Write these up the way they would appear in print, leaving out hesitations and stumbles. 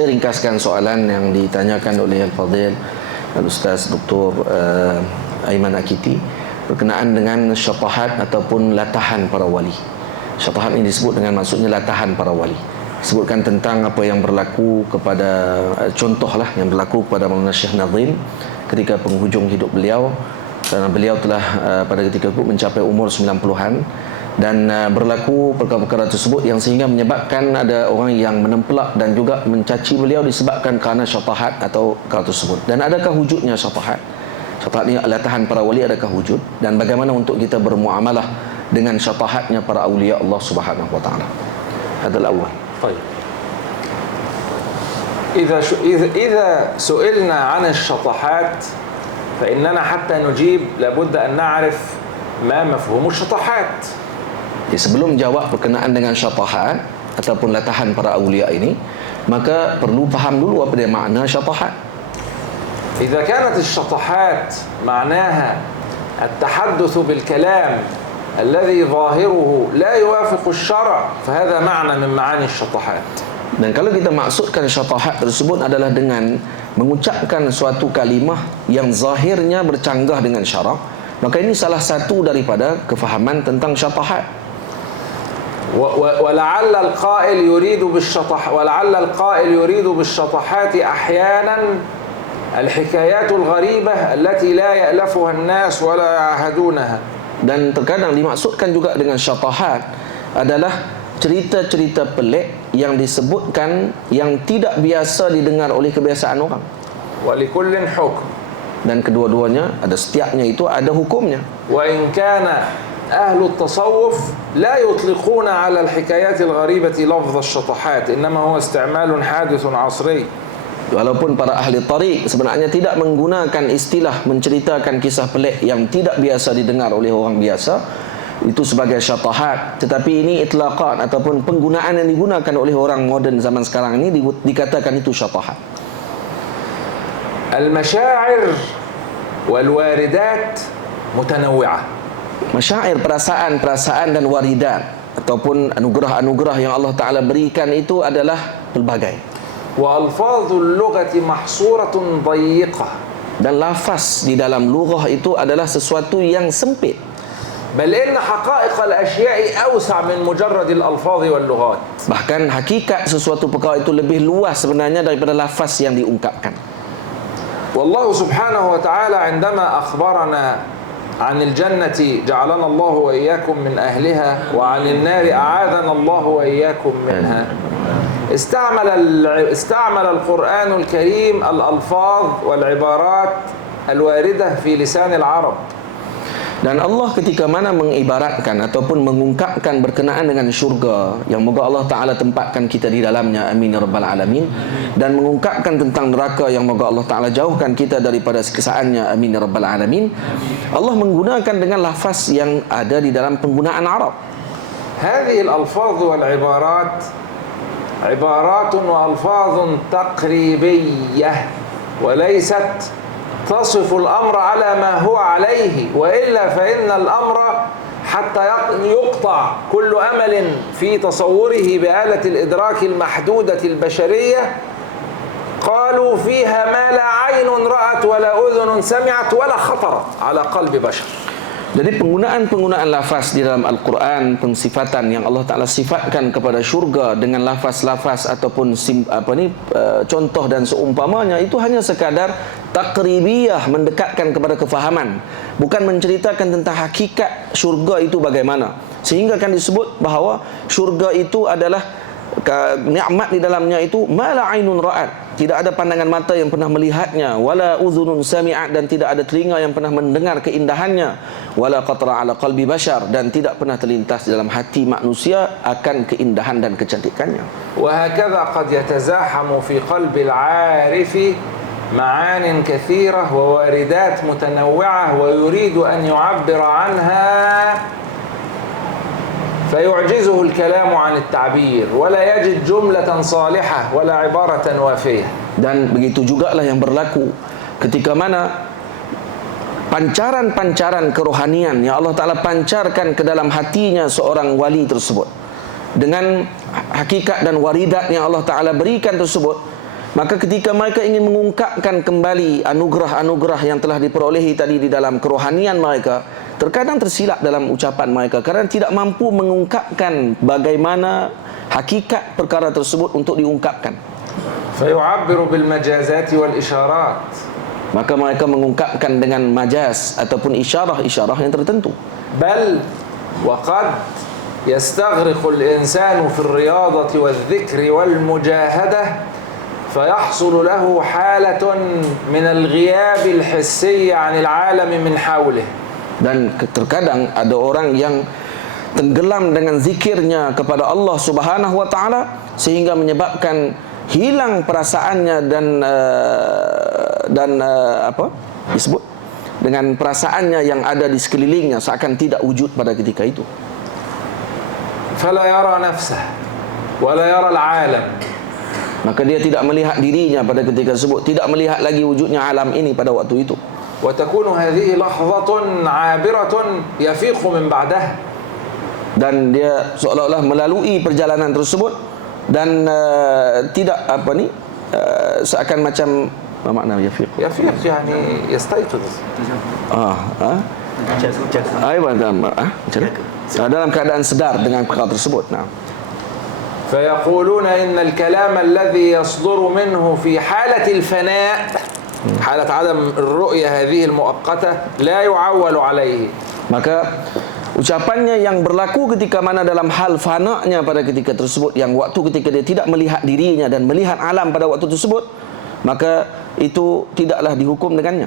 Saya ringkaskan soalan yang ditanyakan oleh Al-Fadhil Al-Ustaz Dr. Aiman Akiti berkenaan dengan syatahat ataupun latahan para wali. Syatahat ini disebut dengan maksudnya latahan para wali. Sebutkan tentang apa yang berlaku kepada, contohlah yang berlaku kepada Maulana Syekh Nazim ketika penghujung hidup beliau, kerana beliau telah pada ketika itu mencapai umur 90-an, dan berlaku perkara-perkara tersebut yang sehingga menyebabkan ada orang yang menempelak dan juga mencaci beliau disebabkan kerana syatahat atau perkara tersebut. Dan adakah wujudnya syatahat? Syatahat ini latahan para wali, adakah wujud? Dan bagaimana untuk kita bermuamalah dengan syatahatnya para awliya Allah Subhanahu wa taala? Hadal awal. طيب إذا سئلنا عن الشطحات فإننا حتى نجيب لابد أن نعرف ما مفهوم الشطحات. Sebelum jawab berkenaan dengan syatahat ataupun latahan para awliya ini, maka perlu faham dulu apa dia makna syatahat. إذا كانت الشطحات معناها التحدث بالكلام الذي ظاهره لا يوافق الشرع فهذا معنى من معاني الشطحات. Dan kalau kita maksudkan syatahat tersebut adalah dengan mengucapkan suatu kalimah yang zahirnya bercanggah dengan syarak, maka ini salah satu daripada kefahaman tentang syatahat. ولعل القائل يريد بالشطحات أحيانا الحكايات الغريبة التي لا يألفها الناس ولا يعهدونها. Dan terkadang dimaksudkan juga dengan syatahat adalah cerita-cerita pelik yang disebutkan yang tidak biasa didengar oleh kebiasaan orang. ولكل حكم. Dan kedua-duanya ada, setiapnya itu ada hukumnya. وإن كان أهل التصوف لا يطلقون على الحكايات الغريبة لفظ الشطحات إنما هو استعمال حادث عصري. Walaupun para ahli tariq sebenarnya tidak menggunakan istilah menceritakan kisah pelik yang tidak biasa didengar oleh orang biasa itu sebagai syatahat, tetapi ini itlaqan ataupun penggunaan yang digunakan oleh orang moden zaman sekarang ini dikatakan itu syatahat. Al-masyair wal-waridat mutanawwi'ah. Masyair, perasaan-perasaan dan waridat ataupun anugerah-anugerah yang Allah Ta'ala berikan itu adalah pelbagai. Wa alfazul lughati mahsuratun dayiqah. Dan lafaz di dalam lughah itu adalah sesuatu yang sempit. Bal inna haqa'iq al-asya'i awsa' min mujarrad al-alfaz wal lughat. Bahkan hakikat sesuatu perkara itu lebih luas sebenarnya daripada lafaz yang diungkapkan. Wallahu subhanahu wa ta'ala indama akhbarana عن الجنة جعلنا الله وإياكم من أهلها وعن النار أعاذنا الله وإياكم منها استعمل القرآن الكريم الألفاظ والعبارات الواردة في لسان العرب. Dan Allah ketika mana mengibaratkan ataupun mengungkapkan berkenaan dengan syurga yang moga Allah Ta'ala tempatkan kita di dalamnya, amin ya rabbal alamin, dan mengungkapkan tentang neraka yang moga Allah Ta'ala jauhkan kita daripada kesaannya, amin ya rabbal alamin, Allah menggunakan dengan lafaz yang ada di dalam penggunaan Arab. هذه الألفاظ والعبارات عبارات وألفاظ تقريبية وليست تصف الأمر على ما هو عليه وإلا فإن الأمر حتى يقطع كل أمل في تصوره بآلة الإدراك المحدودة البشرية قالوا فيها ما لا عين رأت ولا أذن سمعت ولا خطر على قلب بشر. Jadi penggunaan lafaz di dalam Al-Quran, pensifatan yang Allah Ta'ala sifatkan kepada syurga dengan lafaz-lafaz ataupun contoh dan seumpamanya itu hanya sekadar takribiyah, mendekatkan kepada kefahaman, bukan menceritakan tentang hakikat syurga itu bagaimana, sehingga akan disebut bahawa syurga itu adalah nikmat di dalamnya itu mala ainun ra'at, tidak ada pandangan mata yang pernah melihatnya, wala udhunun sami'at, dan tidak ada telinga yang pernah mendengar keindahannya, wala qatra ala qalbi bashar, dan tidak pernah terlintas dalam hati manusia akan keindahan dan kecantikannya. Wa hakadha qad yatazahamu fi qalbi al-'arif ma'anin kathirah wa waridat mutanawwi'ah wa yuridu an yu'abbira 'anha فيعجزه الكلام عن التعبير ولا يجد جملة صالحة ولا عبارة وافية. Dan begitu jugalah yang berlaku ketika mana pancaran-pancaran kerohanian yang Allah Ta'ala pancarkan ke dalam hatinya seorang wali tersebut dengan hakikat dan waridat yang Allah Ta'ala berikan tersebut, Maka ketika mereka ingin mengungkapkan kembali anugerah-anugerah yang telah diperolehi tadi di dalam kerohanian mereka, terkadang tersilap dalam ucapan mereka kerana tidak mampu mengungkapkan bagaimana hakikat perkara tersebut untuk diungkapkan. فيعبر بالمجازات والإشارات. Maka mereka mengungkapkan dengan majaz ataupun isyarah-isyarah yang tertentu. بل وقد يستغرق الإنسان في الرياضة والذكر والمجاهدة فيحصل له حالة من الغياب الحسي عن العالم من حوله. Dan terkadang ada orang yang tenggelam dengan zikirnya kepada Allah Subhanahu wa taala sehingga menyebabkan hilang perasaannya dan apa disebut dengan perasaannya yang ada di sekelilingnya seakan tidak wujud pada ketika itu. فلا يرى نفسه ولا يرى العالم. Maka dia tidak melihat dirinya pada ketika tersebut, tidak melihat lagi wujudnya alam ini pada waktu itu. وتكون هذه لحظة عابرة يفيق من بعدها. Dan dia seolah-olah melalui perjalanan tersebut dan tidak seakan macam apa makna yafiq? يفيق يعني يستيقظ. Dalam keadaan sedar dengan perkara tersebut. Nah. فيقولون إن الكلام الذي يصدر منه في حالة الفناء حالة عدم الرؤية هذه المؤقتة لا يعول عليه. Maka ucapannya yang berlaku ketika mana dalam hal fana'nya pada ketika tersebut, yang waktu ketika dia tidak melihat dirinya dan melihat alam pada waktu tersebut, maka itu tidaklah dihukum dengannya.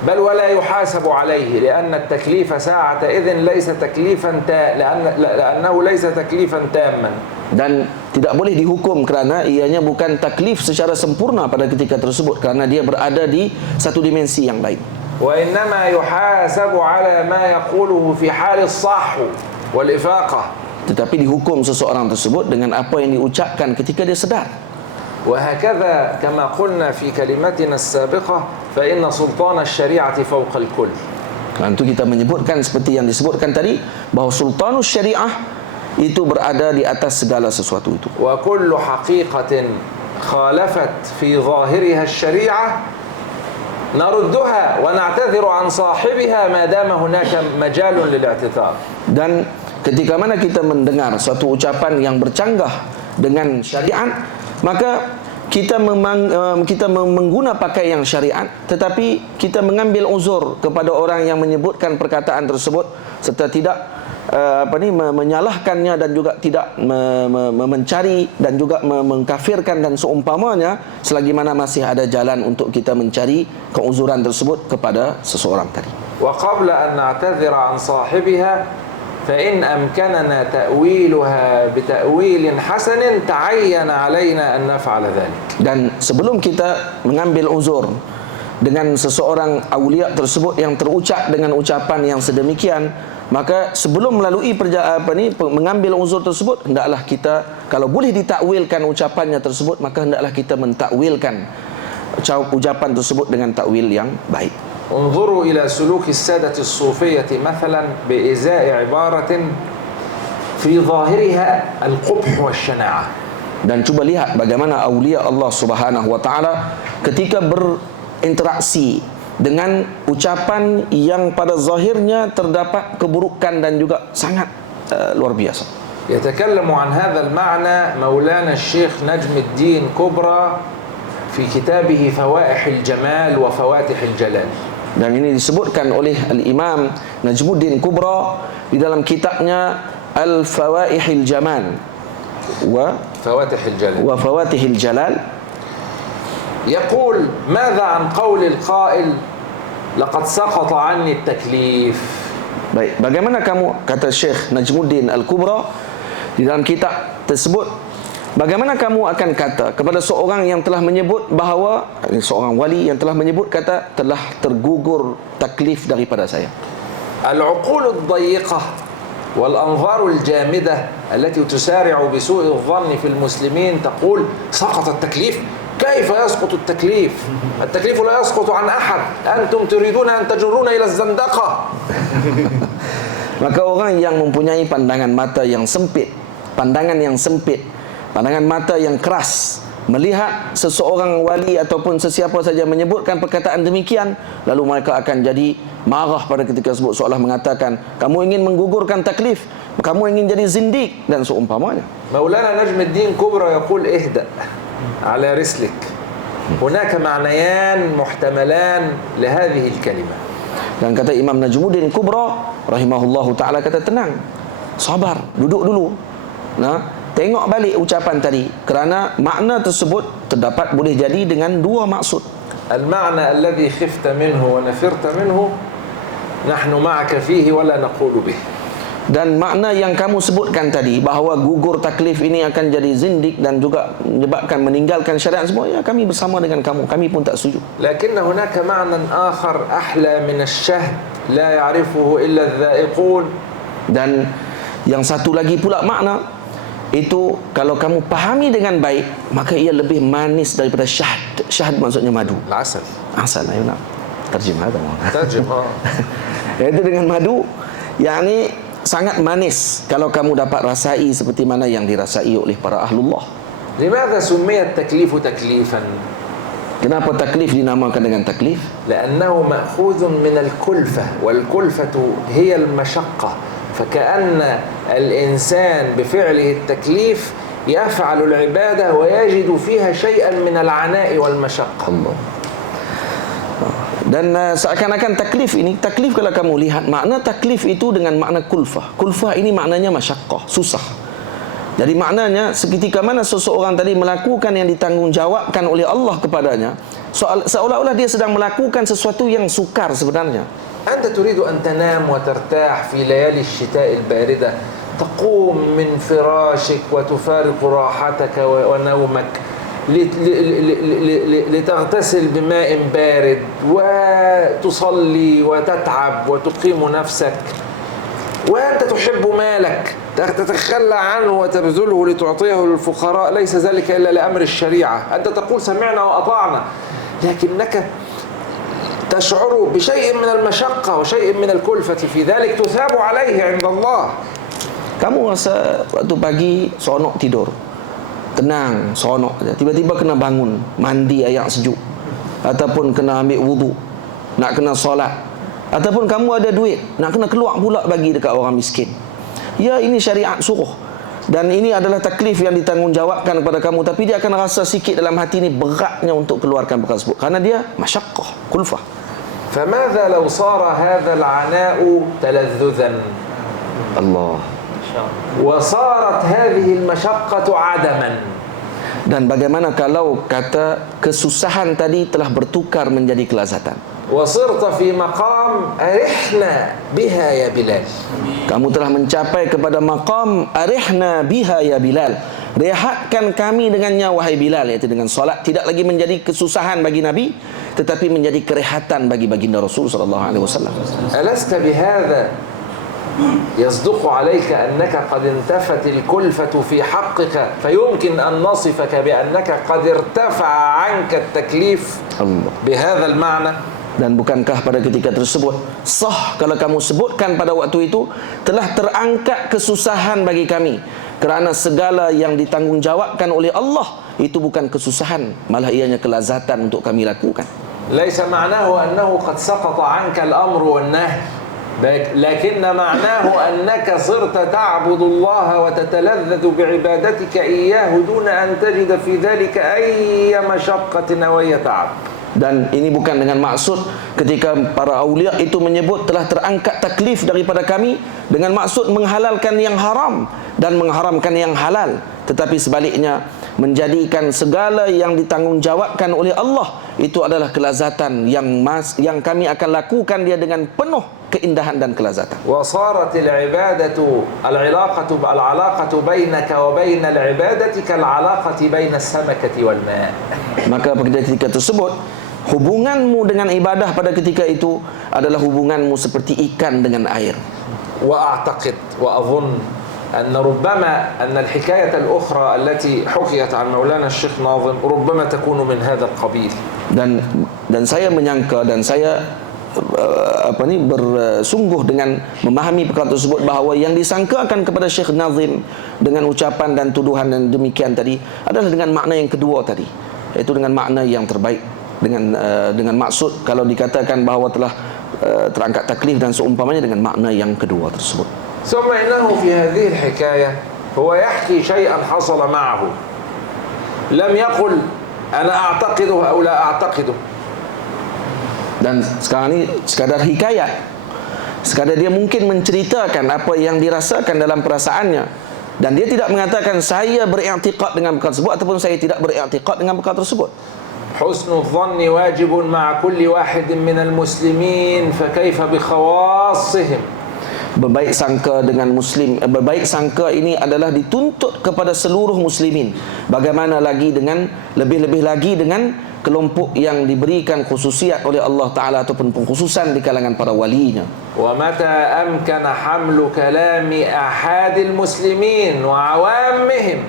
بل ولا يحاسب عليه لأن التكليف ساعة إذن ليس تكليفا لأنه ليس تكليفا تاما. Dan tidak boleh dihukum kerana ianya bukan taklif secara sempurna pada ketika tersebut kerana dia berada di satu dimensi yang lain. وإنما يحاسب على ما يقوله في حال الصحو والإفاقة. Tetapi dihukum seseorang tersebut dengan apa yang diucapkan ketika dia sedar. وهكذا كما قلنا في كلمتنا السابقة فإن سلطان الشريعة فوق الكل. Itu kita menyebutkan seperti yang disebutkan tadi bahawa sultanus syariah itu berada di atas segala sesuatu itu. وكل حقيقة خالفت في ظاهرها الشريعة نردها ونعتذر عن صاحبها ما دام هناك مجال للاعتذار. Dan ketika mana kita mendengar suatu ucapan yang bercanggah dengan syariat, maka kita mengguna pakai yang syariat, tetapi kita mengambil uzur kepada orang yang menyebutkan perkataan tersebut serta tidak menyalahkannya dan juga tidak mencari dan juga mengkafirkan dan seumpamanya, selagi mana masih ada jalan untuk kita mencari keuzuran tersebut kepada seseorang tadi. وقبل أن نعتذر عن صاحبها فإن أمكننا تأويلها بتأويل حسن تعين علينا أن نفعل ذلك. Dan sebelum kita mengambil uzur dengan seseorang aulia tersebut yang terucap dengan ucapan yang sedemikian, maka sebelum melalui mengambil uzur tersebut, hendaklah kita, kalau boleh ditakwilkan ucapannya tersebut, maka hendaklah kita mentakwilkan ucapan tersebut dengan takwil yang baik. انظروا إلى سلوك السادة الصوفية مثلا بإزاء عبارة في ظاهرها القبح والشناعة. Dan cuba lihat bagaimana aulia Allah Subhanahu wa taala ketika berinteraksi dengan ucapan yang pada zahirnya terdapat keburukan dan juga sangat luar biasa. يتكلم عن هذا المعنى مولانا الشيخ نجم الدين كبرى في كتابه فوائح الجمال وفواتح الجلال. Dan ini disebutkan oleh Al-Imam Najmuddin Kubra di dalam kitabnya Al-Fawaihil Jamal wa Fawatihil Jalal. يقول ماذا عن قول القائل لقد سقط عني التكليف. Baik, bagaimana kamu, kata Syekh Najmuddin Al-Kubra di dalam kitab tersebut, bagaimana kamu akan kata kepada seorang yang telah menyebut bahawa, seorang wali yang telah menyebut kata telah tergugur taklif daripada saya. Al-uqul ad-dayiqah wal-anzar al-jamida التي تسارع بسوء الظن في المسلمين تقول سقط التكليف. كيف يسقط التكليف؟ التكليف لا يسقط عن أحد. أنتم تريدون أن تجرون إلى الزندقة. Maka orang yang mempunyai pandangan mata yang sempit, pandangan mata yang keras, melihat seseorang wali ataupun sesiapa saja menyebutkan perkataan demikian, lalu mereka akan jadi marah pada ketika tersebut, seolah mengatakan kamu ingin menggugurkan taklif, kamu ingin jadi zindik dan seumpamanya. مولانا نجم الدين كبرى يقول اهدأ على رسلك. هناك معنيان محتملان لهذه الكلمة. Dan kata Imam Najmuddin Kubra rahimahullahu ta'ala, kata tenang, sabar, duduk dulu, tengok balik ucapan tadi, kerana makna tersebut terdapat boleh jadi dengan dua maksud. المعنى الذي خفت منه ونفرت منه نحن معك فيه ولا نقول به. Dan makna yang kamu sebutkan tadi, bahawa gugur taklif ini akan jadi zindik dan juga menyebabkan meninggalkan syariat semua, ya kami bersama dengan kamu, kami pun tak setuju. لكن هناك معنى آخر أحلى من الشهد لا يعرفه إلا الذائقون. Dan yang satu lagi pula makna itu, kalau kamu pahami dengan baik, maka ia lebih manis daripada syahd. Syahd maksudnya madu. العسل. Asal, ayo nak terjemah kamu. ترجم. Iaitu dengan madu, yakni sangat manis kalau kamu dapat rasai seperti mana yang dirasai oleh para ahlullah. لماذا سمي التكليف تكليفا؟ Kenapa taklif dinamakan dengan taklif? لأنه مأخوذ من الكلفة، والكلفة هي المشقة، فكأن الإنسان بفعله التكليف يفعل العبادة ويجد فيها شيئا من العناء والمشقة. Allah. Dan seakan-akan taklif ini, taklif kalau kamu lihat makna taklif itu dengan makna kulfah. Kulfah ini maknanya masyaqqah, susah. Jadi maknanya seketika mana seseorang tadi melakukan yang ditanggungjawabkan oleh Allah kepadanya, seolah-olah dia sedang melakukan sesuatu yang sukar sebenarnya. أنت تريد أن تنام وترتاح في ليالي الشتاء الباردة، تقوم من فراشك وتفارق راحتك ونومك لتغتسل بماء بارد وتصلي وتتعب وتقيم نفسك، وأنت تحب مالك تتخلى عنه وتبذله لتعطيه للفقراء، ليس ذلك إلا لأمر الشريعة. أنت تقول سمعنا وأطعنا، لكنك تشعر بشيء من المشقة وشيء من الكلفة في ذلك، تثاب عليه عند الله. Kamu rasa waktu pagi seronok tidur, tenang, seronok saja. Tiba-tiba kena bangun, mandi air sejuk, ataupun kena ambil wudu, nak kena solat, ataupun kamu ada duit, nak kena keluar pula bagi dekat orang miskin. Ya, ini syariat suruh, dan ini adalah taklif yang ditanggungjawabkan kepada kamu. Tapi dia akan rasa sikit dalam hati ini beratnya untuk keluarkan perkara tersebut, kerana dia masyaqqah, kulfah. فماذا لو صار هذا العناء تلذذا Allah. وصارت هذه المشقة عدما؟ Dan bagaimana kalau kata kesusahan tadi telah bertukar menjadi kelazatan? وصرت في مقام أرحنا بها يا بلال. Kamu telah mencapai kepada maqam arihna biha ya Bilal. Rehatkan kami dengannya wahai Bilal, iaitu dengan solat tidak lagi menjadi kesusahan bagi Nabi, tetapi menjadi kerehatan bagi baginda Rasul sallallahu alaihi wasallam. ألست بهذا يصدق عليك أنك قد انتفت الكلفة في حقك، فيمكن أن نصفك بأنك قد ارتفع عنك التكليف Allah. بهذا المعنى؟ Dan bukankah pada ketika tersebut sah kalau kamu sebutkan pada waktu itu telah terangkat kesusahan bagi kami, kerana segala yang ditanggungjawabkan oleh Allah itu bukan kesusahan, malah ianya kelazatan untuk kami lakukan. ليس معناه أنه قد سقط عنك الأمر والنهي، لكن معناه أنك صرت تعبد الله وتتلذذ بعبادتك إياه دون أن تجد في ذلك أي مشقة أو أي تعب. Dan ini bukan dengan maksud ketika para aulia itu menyebut telah terangkat taklif daripada kami dengan maksud menghalalkan yang haram dan mengharamkan yang halal, tetapi sebaliknya menjadikan segala yang ditanggungjawabkan oleh Allah itu adalah kelazatan yang kami akan lakukan dia dengan penuh keindahan dan kelazatan. وصارت العلاقة بينك وبين العبادة كالعلاقة بين السمكة والماء. Maka pada ketika tersebut hubunganmu dengan ibadah pada ketika itu adalah hubunganmu seperti ikan dengan air. وأعتقد وأظن أن ربما أن الحكاية الأخرى التي حكيت عن مولانا الشيخ ناظم ربما تكون من هذا القبيل. Dan saya menyangka dan saya bersungguh dengan memahami perkara tersebut bahawa yang disangkakan kepada Syekh Nazim dengan ucapan dan tuduhan dan demikian tadi adalah dengan makna yang kedua tadi, iaitu dengan makna yang terbaik, dengan maksud kalau dikatakan bahawa telah terangkat taklif dan seumpamanya dengan makna yang kedua tersebut. ثم إنه في هذه الحكاية هو يحكي شيئا حصل معه لم يقل أنا أعتقده أو لا أعتقده. Dan sekarang ini sekadar hikayat, sekadar dia mungkin menceritakan apa yang dirasakan dalam perasaannya, dan dia tidak mengatakan saya beriktikad dengan perkara tersebut ataupun saya tidak beriktikad dengan perkara tersebut. حسن الظن واجب مع كل واحد من المسلمين فكيف بخواصهم. Berbaik sangka dengan muslim, berbaik sangka ini adalah dituntut kepada seluruh muslimin. Bagaimana lagi dengan lebih-lebih lagi dengan kelompok yang diberikan khususiat oleh Allah Ta'ala ataupun pengkhususan di kalangan para walinya. ومتى أمكن حمل كلام أحد المسلمين وعوامهم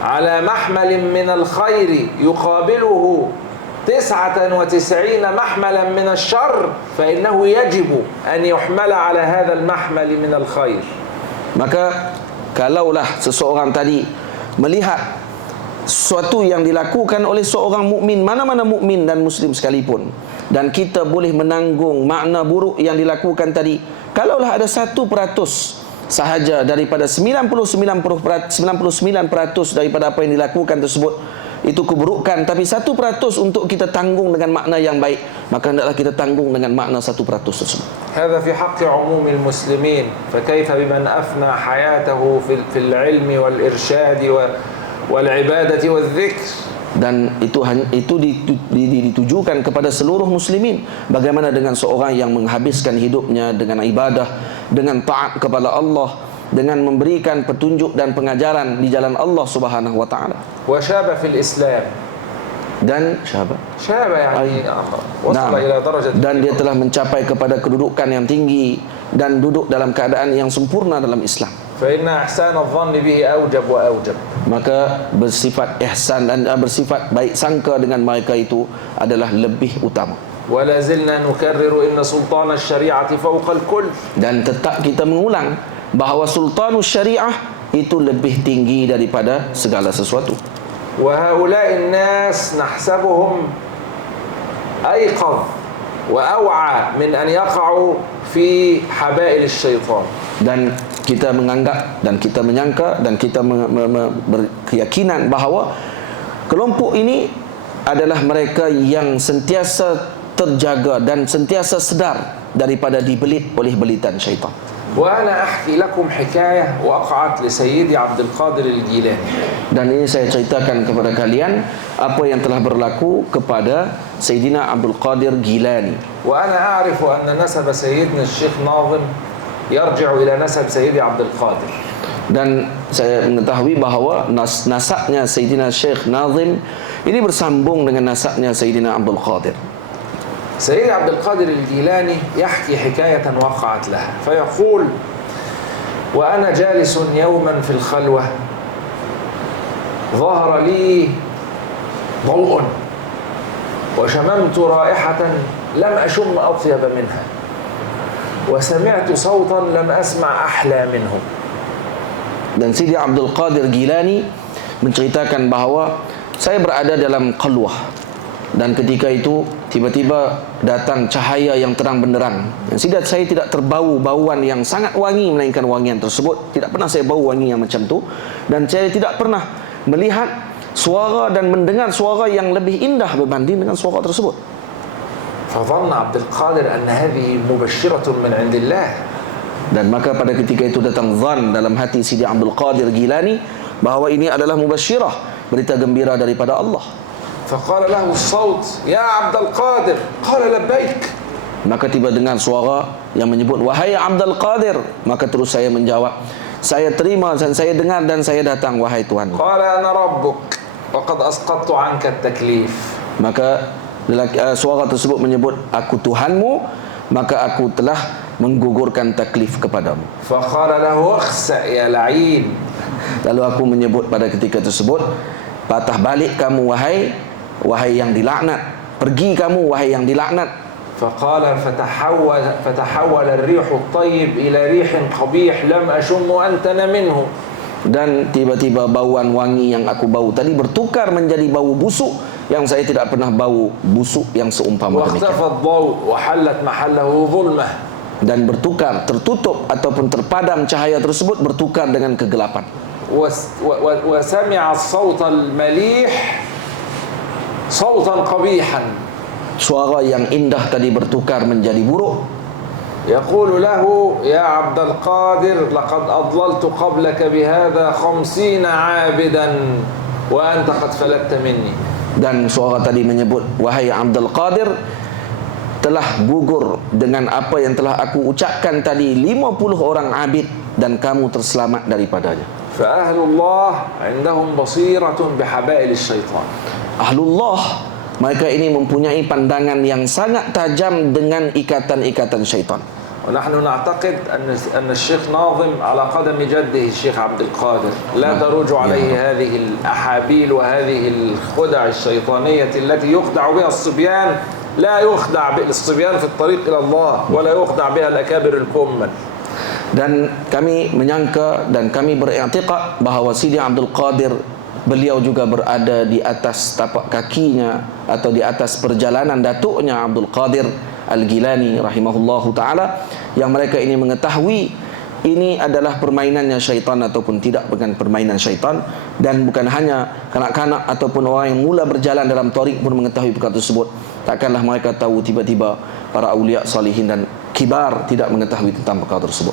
على محمل من الخير يقابله 99 محملا من الشر فإنه يجب أن يحمل على هذا المحمل من الخير. Maka kalaulah seseorang tadi melihat sesuatu yang dilakukan oleh seorang mukmin, mana-mana mukmin dan muslim sekalipun, dan kita boleh menanggung makna buruk yang dilakukan tadi, kalaulah ada 1% sahaja daripada 99% daripada apa yang dilakukan tersebut itu keburukan, tapi 1% untuk kita tanggung dengan makna yang baik, maka hendaklah kita tanggung dengan makna 1% tersebut. هذا في حق عموم المسلمين فكيف بمن أفنى حياته في العلم والإرشاد والعبادة والذكر. Dan itu ditujukan kepada seluruh muslimin. Bagaimana dengan seorang yang menghabiskan hidupnya dengan ibadah, dengan taat kepada Allah, dengan memberikan petunjuk dan pengajaran di jalan Allah Subhanahu wa taala. وشاب في الإسلام. Dan syabab. شاب يعني وصل إلى درجة. Dan dia telah mencapai kepada kedudukan yang tinggi dan duduk dalam keadaan yang sempurna dalam Islam. فإن إحسان الظن به أوجب وأوجب. Maka bersifat ihsan dan bersifat baik sangka dengan mereka itu adalah lebih utama. ولا زلنا نكرر إن سلطان الشريعة فوق الكل. Dan tetap kita mengulang bahawa sultanus syariah itu lebih tinggi daripada segala sesuatu. وهؤلاء الناس نحسبهم أيقظ وأوعى من أن يقعوا في حبائل الشيطان. Dan kita menganggap dan kita menyangka dan kita berkeyakinan bahawa kelompok ini adalah mereka yang sentiasa terjaga dan sentiasa sedar daripada dibelit oleh belitan syaitan. وأنا أحكي لكم حكاية وقعت لسيدي عبد القادر الجيلاني. Dan ini saya ceritakan kepada kalian apa yang telah berlaku kepada Sayyidina Abdul Qadir Gilani. وأنا أعرف أن نسب سيدنا الشيخ ناظم يرجع إلى نسب سيدي عبد القادر. Dan saya mengetahui bahawa nasabnya Sayyidina Syekh Nazim ini bersambung dengan nasabnya Sayyidina Abdul Qadir. سيدي عبد القادر الجيلاني يحكي حكاية وقعت له فيقول وأنا جالس يوما في الخلوة ظهر لي ضوء وشممت رائحة لم أشم أطيب منها وسمعت صوتا لم أسمع أحلى منه. Dan Sidi Abdul Qadir Gilani menceritakan bahawa saya berada dalam khalwah, dan ketika itu tiba-tiba datang cahaya yang terang benderang. Dan saya tidak terbau bauan yang sangat wangi, melainkan wangian tersebut tidak pernah saya bau wangi yang macam tu, dan saya tidak pernah melihat suara dan mendengar suara yang lebih indah berbanding dengan suara tersebut. فظن عبد القادر أن هذه مبشرة من عند الله. Dan maka pada ketika itu datang zan dalam hati Sidi Abdul Qadir Gilani bahawa ini adalah mubasyirah, berita gembira daripada Allah. فقال له الصوت يا عبد القادر قال لبيك. Maka tiba dengar suara yang menyebut wahai Abdul Qadir, maka terus saya menjawab saya terima dan saya dengar dan saya datang wahai Tuhan. قال أنا ربك وقد أسقطت عنك التكليف. Maka suara tersebut menyebut aku Tuhanmu, maka aku telah menggugurkan taklif kepadamu. فقال له اخسأ يا لعين. Lalu aku menyebut pada ketika tersebut, patah balik kamu wahai yang dilaknat, pergi kamu wahai yang dilaknat. فقال فتحول الريح الطيب إلى ريح قبيح لم أشم أنتن منه. dan tiba-tiba bauan wangi yang aku bau tadi bertukar menjadi bau busuk yang saya tidak pernah bau busuk yang seumpama demikian. واختفى الضوء وحلت محله ظلمة. Dan bertukar, tertutup ataupun terpadam cahaya tersebut bertukar dengan kegelapan. وسمع الصوت المليح صوتا قبيحا. Suara yang indah tadi bertukar menjadi buruk. يقول له يا عبد القادر لقد أضللت قبلك بهذا 50 عابدا وأنت قد فلت مني. Dan suara tadi menyebut, wahai Abdul Qadir, telah gugur dengan apa yang telah aku ucapkan tadi 50 orang abid dan kamu terselamat daripadanya. فأهل الله عندهم بصيرة بحبائل الشيطان. Ahlullah, mereka ini mempunyai pandangan yang sangat tajam dengan ikatan-ikatan syaitan. ونحن نعتقد أن الشيخ ناظم على قدم جده الشيخ عبد القادر لا تروج عليه هذه الأحابيل وهذه الخدع الشيطانية التي يخدع بها الصبيان. لا يخدع بالصبيان في الطريق إلى الله ولا يخدع بها الأكابر الكمل. Dan kami menyangka dan kami beriktikad bahawa Sidi Abdul Qadir, beliau juga berada di atas tapak kakinya atau di atas perjalanan datuknya Abdul Qadir Al-Gilani rahimahullahu ta'ala, yang mereka ini mengetahui ini adalah permainannya syaitan ataupun tidak bukan permainan syaitan. Dan bukan hanya kanak-kanak ataupun orang yang mula berjalan dalam tarik pun mengetahui perkara tersebut. Takkanlah mereka tahu tiba-tiba para awliya salihin dan kibar tidak mengetahui tentang perkara tersebut.